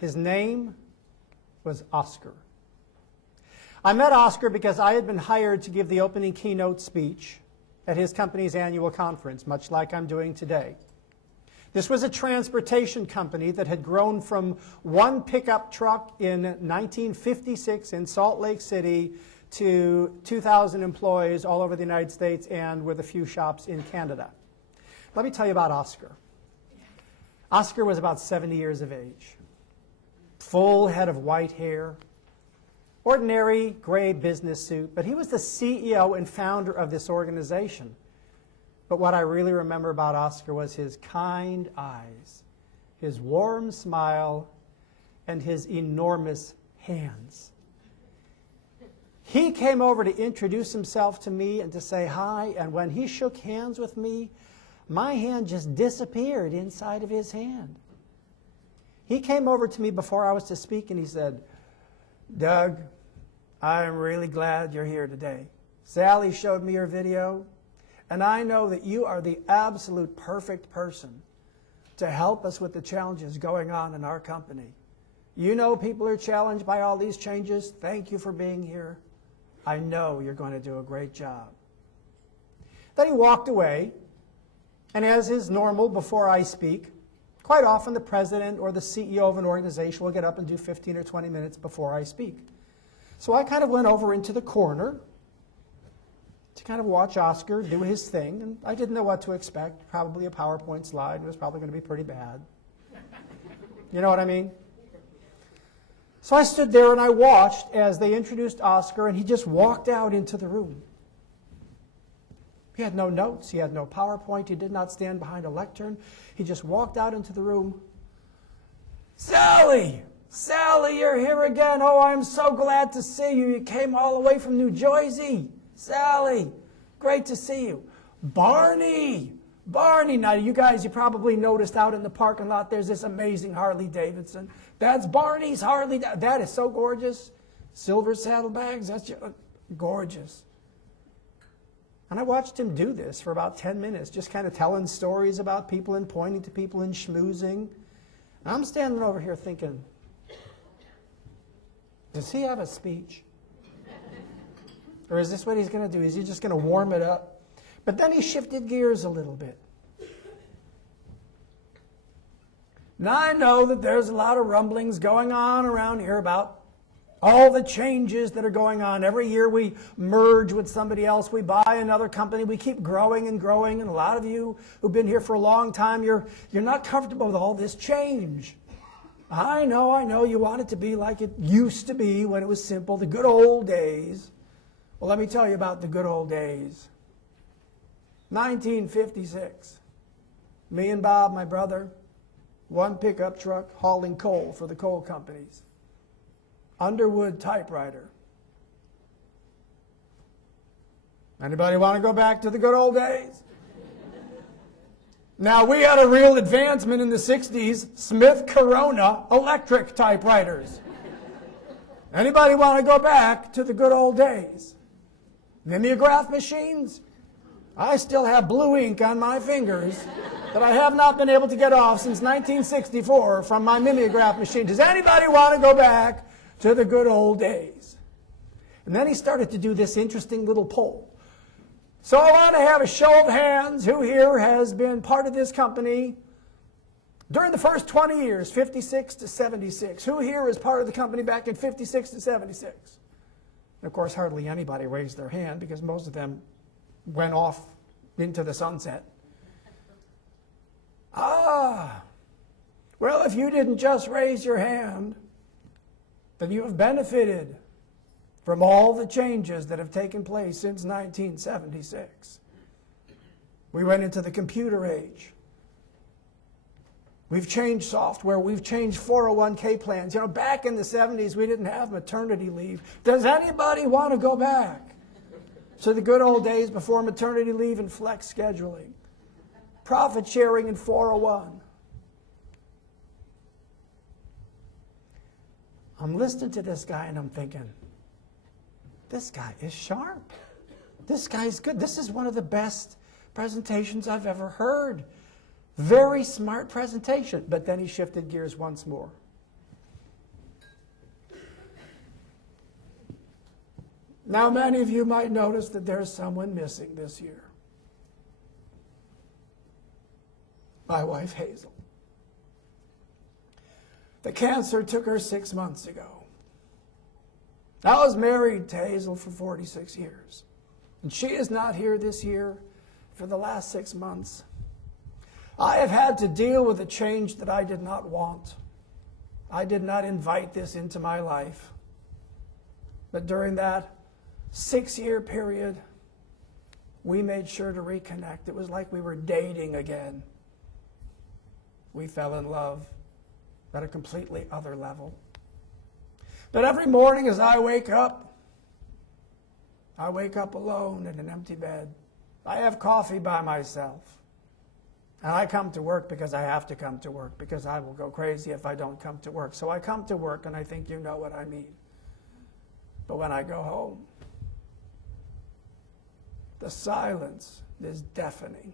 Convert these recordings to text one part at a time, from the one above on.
His name was Oscar. I met Oscar because I had been hired to give the opening keynote speech at his company's annual conference, much like I'm doing today. This was a transportation company that had grown from one pickup truck in 1956 in Salt Lake City to 2,000 employees all over the United States and with a few shops in Canada. Let me tell you about Oscar. Oscar was about 70 years of age, full head of white hair, ordinary gray business suit, but he was the CEO and founder of this organization. But what I really remember about Oscar was his kind eyes, his warm smile, and his enormous hands. He came over to introduce himself to me and to say hi, and when he shook hands with me, my hand just disappeared inside of his hand. He came over to me before I was to speak and he said, "Doug, I am really glad you're here today. Sally showed me your video, and I know that you are the absolute perfect person to help us with the challenges going on in our company. You know people are challenged by all these changes. Thank you for being here. I know you're going to do a great job." Then he walked away, and as is normal before I speak, quite often the president or the CEO of an organization will get up and do 15 or 20 minutes before I speak. So I kind of went over into the corner to kind of watch Oscar do his thing, and I didn't know what to expect. Probably a PowerPoint slide. It was probably going to be pretty bad. You know what I mean? So I stood there and I watched as they introduced Oscar, and he just walked out into the room. He had no notes. He had no PowerPoint. He did not stand behind a lectern. He just walked out into the room. "Sally! Sally, you're here again. Oh, I'm so glad to see you. You came all the way from New Jersey. Sally, great to see you. Barney! Barney!" Now, you guys, you probably noticed out in the parking lot, there's this amazing Harley Davidson. That's Barney's Harley. That is so gorgeous. Silver saddlebags, that's just gorgeous. And I watched him do this for about 10 minutes, just kind of telling stories about people and pointing to people and schmoozing. And I'm standing over here thinking, does he have a speech? Or is this what he's going to do? Is he just going to warm it up? But then he shifted gears a little bit. Now I know that there's a lot of rumblings going on around here about all the changes that are going on. Every year we merge with somebody else. We buy another company. We keep growing and growing. And a lot of you who've been here for a long time, you're not comfortable with all this change. I know. You want it to be like it used to be when it was simple, the good old days. Well, let me tell you about the good old days. 1956. Me and Bob, my brother, one pickup truck hauling coal for the coal companies. Underwood typewriter. Anybody want to go back to the good old days? Now, we had a real advancement in the 60s, Smith Corona electric typewriters. Anybody want to go back to the good old days? Mimeograph machines? I still have blue ink on my fingers that I have not been able to get off since 1964 from my mimeograph machine. Does anybody want to go back to the good old days? And then he started to do this interesting little poll. So I want to have a show of hands. Who here has been part of this company during the first 20 years, 56 to 76? Who here is part of the company back in 56 to 76? And of course, hardly anybody raised their hand because most of them went off into the sunset. Well, if you didn't just raise your hand, then you have benefited from all the changes that have taken place since 1976. We went into the computer age. We've changed software. We've changed 401k plans. You know, back in the 70s, we didn't have maternity leave. Does anybody want to go back to the good old days before maternity leave and flex scheduling? Profit sharing and 401. I'm listening to this guy and I'm thinking, this guy is sharp. This guy's good. This is one of the best presentations I've ever heard. Very smart presentation. But then he shifted gears once more. Now, many of you might notice that there's someone missing this year. My wife, Hazel. The cancer took her 6 months ago. I was married to Hazel for 46 years. And she is not here this year for the last 6 months. I have had to deal with a change that I did not want. I did not invite this into my life. But during that 6-year period, we made sure to reconnect. It was like we were dating again. We fell in love at a completely other level. But every morning as I wake up alone in an empty bed. I have coffee by myself. And I come to work because I have to come to work, because I will go crazy if I don't come to work. So I come to work, and I think you know what I mean. But when I go home, the silence is deafening.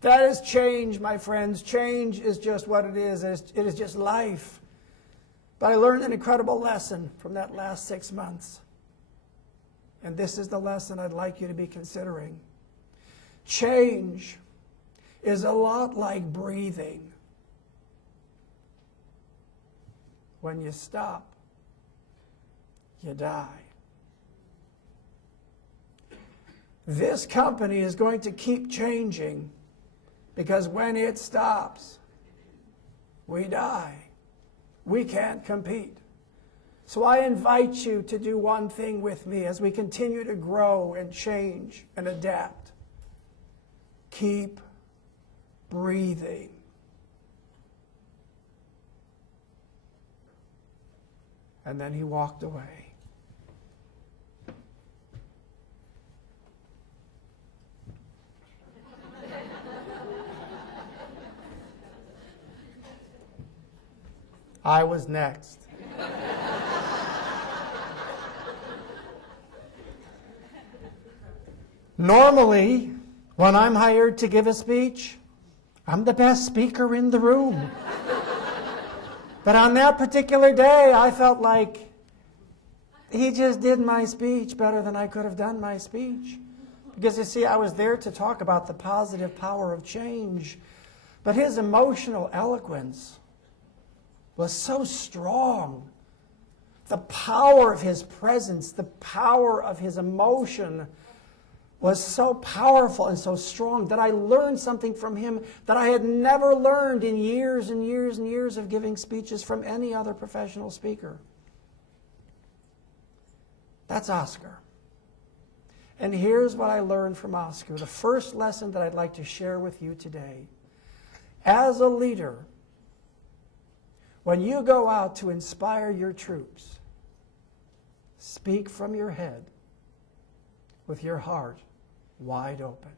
That is change, my friends. Change is just what it is. It is just life. But I learned an incredible lesson from that last 6 months. And this is the lesson I'd like you to be considering. Change is a lot like breathing. When you stop, you die. This company is going to keep changing because when it stops, we die. We can't compete. So I invite you to do one thing with me as we continue to grow and change and adapt. Keep breathing. And then he walked away. I was next. Normally, when I'm hired to give a speech, I'm the best speaker in the room. But on that particular day, I felt like he just did my speech better than I could have done my speech. Because you see, I was there to talk about the positive power of change. But his emotional eloquence was so strong. The power of his presence, the power of his emotion was so powerful and so strong that I learned something from him that I had never learned in years and years and years of giving speeches from any other professional speaker. That's Oscar. And here's what I learned from Oscar. The first lesson that I'd like to share with you today. As a leader, when you go out to inspire your troops, speak from your head with your heart wide open.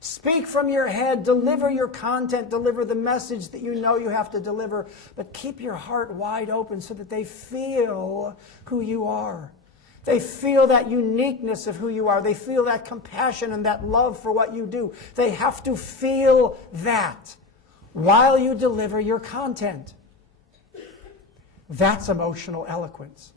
Speak from your head, deliver your content, deliver the message that you know you have to deliver, but keep your heart wide open so that they feel who you are. They feel that uniqueness of who you are. They feel that compassion and that love for what you do. They have to feel that while you deliver your content. That's emotional eloquence.